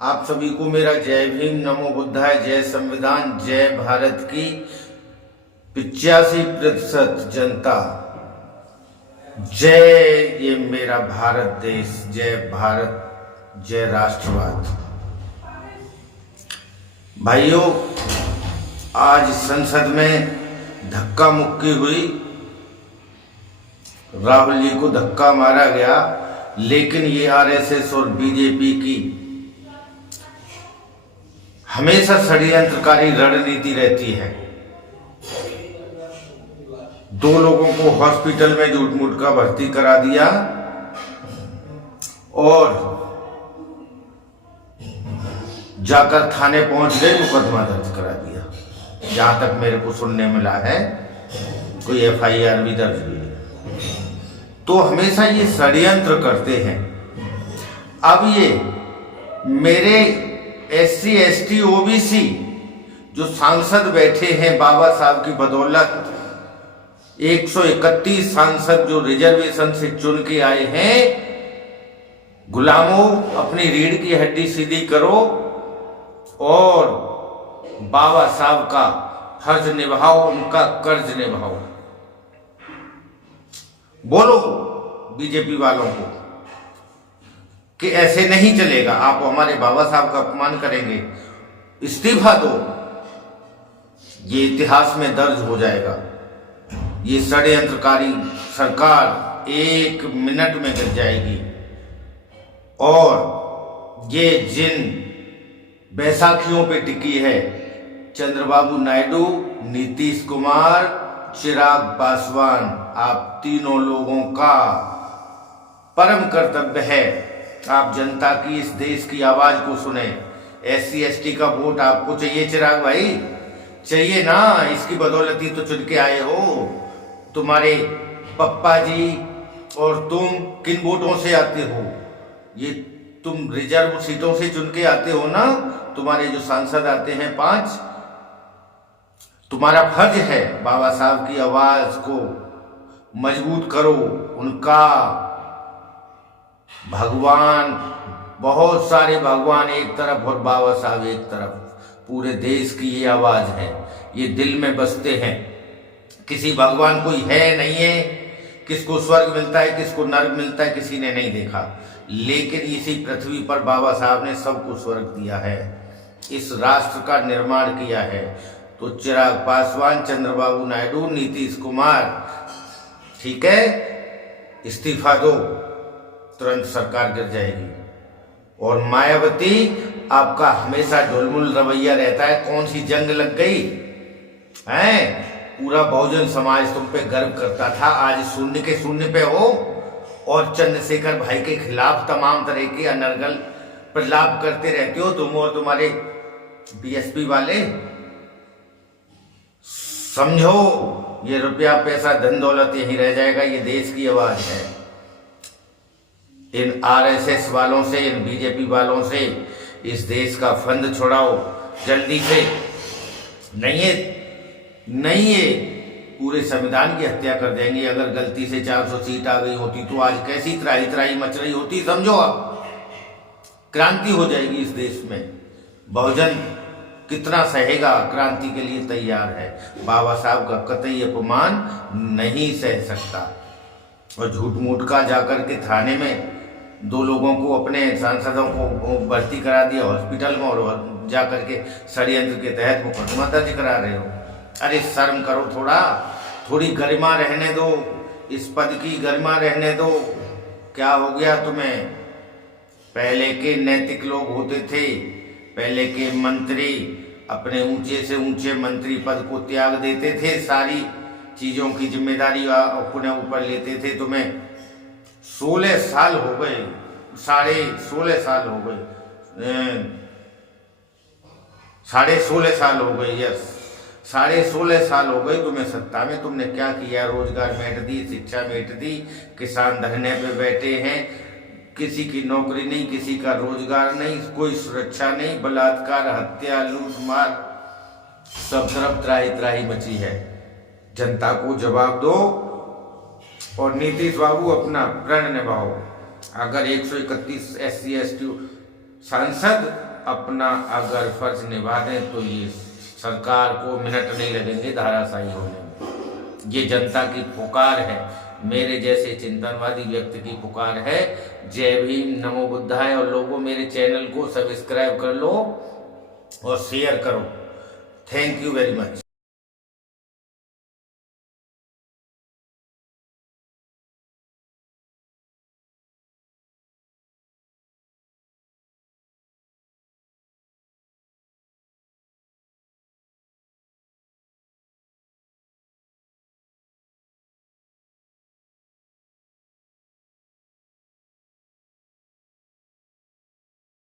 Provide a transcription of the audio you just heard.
आप सभी को मेरा जय भीम, नमो बुद्धाय, जय संविधान, जय भारत की 85% जनता, जय ये मेरा भारत देश, जय भारत, जय राष्ट्रवाद। भाइयों, आज संसद में धक्का मुक्की हुई, राहुल जी को धक्का मारा गया, लेकिन ये आरएसएस और बीजेपी की हमेशा षड्यंत्रकारी रणनीति रहती है। दो लोगों को हॉस्पिटल में झूठ मूठ का भर्ती करा दिया और जाकर थाने पहुंच गए, मुकदमा दर्ज करा दिया। जहां तक मेरे को सुनने मिला है, कोई एफआईआर भी दर्ज हुई है। तो हमेशा ये षड्यंत्र करते हैं। अब ये मेरे SC ST OBC जो सांसद बैठे हैं बाबा साहब की बदौलत, 131 सांसद जो रिजर्वेशन से चुन के आए हैं, गुलामों अपनी रीढ़ की हड्डी सीधी करो और बाबा साहब का फर्ज निभाओ, उनका कर्ज निभाओ। बोलो बीजेपी वालों को कि ऐसे नहीं चलेगा, आप हमारे बाबा साहब का अपमान करेंगे, इस्तीफा दो। ये इतिहास में दर्ज हो जाएगा। ये षड्यंत्रकारी सरकार 1 मिनट में गिर जाएगी। और ये जिन बैसाखियों पे टिकी है, चंद्रबाबू नायडू, नीतीश कुमार, चिराग पासवान, आप तीनों लोगों का परम कर्तव्य है आप जनता की, इस देश की आवाज को सुने। SC ST का वोट आपको चाहिए चिराग भाई, चाहिए ना? इसकी बदौलत ही तो चुन के आए हो। तुम्हारे पप्पा जी और तुम किन वोटों से आते हो? ये तुम रिजर्व सीटों से चुन के आते हो ना। तुम्हारे जो सांसद आते हैं 5, तुम्हारा फर्ज है बाबा साहब की आवाज को मजबूत करो। उनका भगवान, बहुत सारे भगवान एक तरफ और बाबा साहब एक तरफ, पूरे देश की ये आवाज है, ये दिल में बसते हैं। किसी भगवान कोई है नहीं है, किसको स्वर्ग मिलता है, किसको नर्क मिलता है, किसी ने नहीं देखा, लेकिन इसी पृथ्वी पर बाबा साहब ने सबको स्वर्ग दिया है, इस राष्ट्र का निर्माण किया है। तो चिराग पासवान, चंद्रबाबू नायडू, नीतीश कुमार, ठीक है, इस्तीफा दो, तुरंत सरकार गिर जाएगी। और मायावती, आपका हमेशा ढुलमुल रवैया रहता है। कौन सी जंग लग गई है? पूरा बहुजन समाज तुम पे गर्व करता था, आज शून्य के शून्य पे हो। और चंद्रशेखर भाई के खिलाफ तमाम तरह के अनर्गल प्रलाप करते रहते हो तुम और तुम्हारे BSP वाले। समझो, ये रुपया पैसा धन दौलत यहीं रह जाएगा, ये देश की आवाज है। इन RSS वालों से, इन BJP वालों से इस देश का फंद छुड़ाओ जल्दी से। नहीं है, पूरे संविधान की हत्या कर देंगे। अगर गलती से 400 सीट आ गई होती तो आज कैसी त्राही त्राही मच रही होती, समझो। अब क्रांति हो जाएगी इस देश में। बहुजन कितना सहेगा, क्रांति के लिए तैयार है। बाबा साहब का कतई अपमान नहीं सह सकता। और झूठ मूठ का जाकर के थाने में 2 लोगों को, अपने सांसदों को भर्ती करा दिया हॉस्पिटल में, और जाकर के षड्यंत्र के तहत मुकदमा दर्ज करा रहे हो। अरे शर्म करो, थोड़ी गरिमा रहने दो, इस पद की गरिमा रहने दो। क्या हो गया तुम्हें? पहले के नैतिक लोग होते थे, पहले के मंत्री अपने ऊंचे से ऊंचे मंत्री पद को त्याग देते थे, सारी चीजों की जिम्मेदारी अपने ऊपर लेते थे। तुम्हें 16 साल हो गए, 16.5 साल हो गए, 16.5 साल हो गए, यस 16.5 साल हो गए तुम्हें सत्ता में। तुमने क्या किया? रोजगार मेट दी, शिक्षा मेट दी, किसान धरने पे बैठे हैं, किसी की नौकरी नहीं, किसी का रोजगार नहीं, कोई सुरक्षा नहीं, बलात्कार, हत्या, लूट मार, सब तरफ त्राही त्राही मची है। जनता को जवाब दो और नीतीश बाबू अपना प्रण निभाओ। अगर 131 SC ST सांसद अपना अगर फर्ज निभा दें तो ये सरकार को मिनट नहीं लगेंगे धाराशायी होने में। ये जनता की पुकार है, मेरे जैसे चिंतनवादी व्यक्ति की पुकार है। जय भीम, नमो बुद्धाय। और लोगों मेरे चैनल को सब्सक्राइब कर लो और शेयर करो। Thank you very much.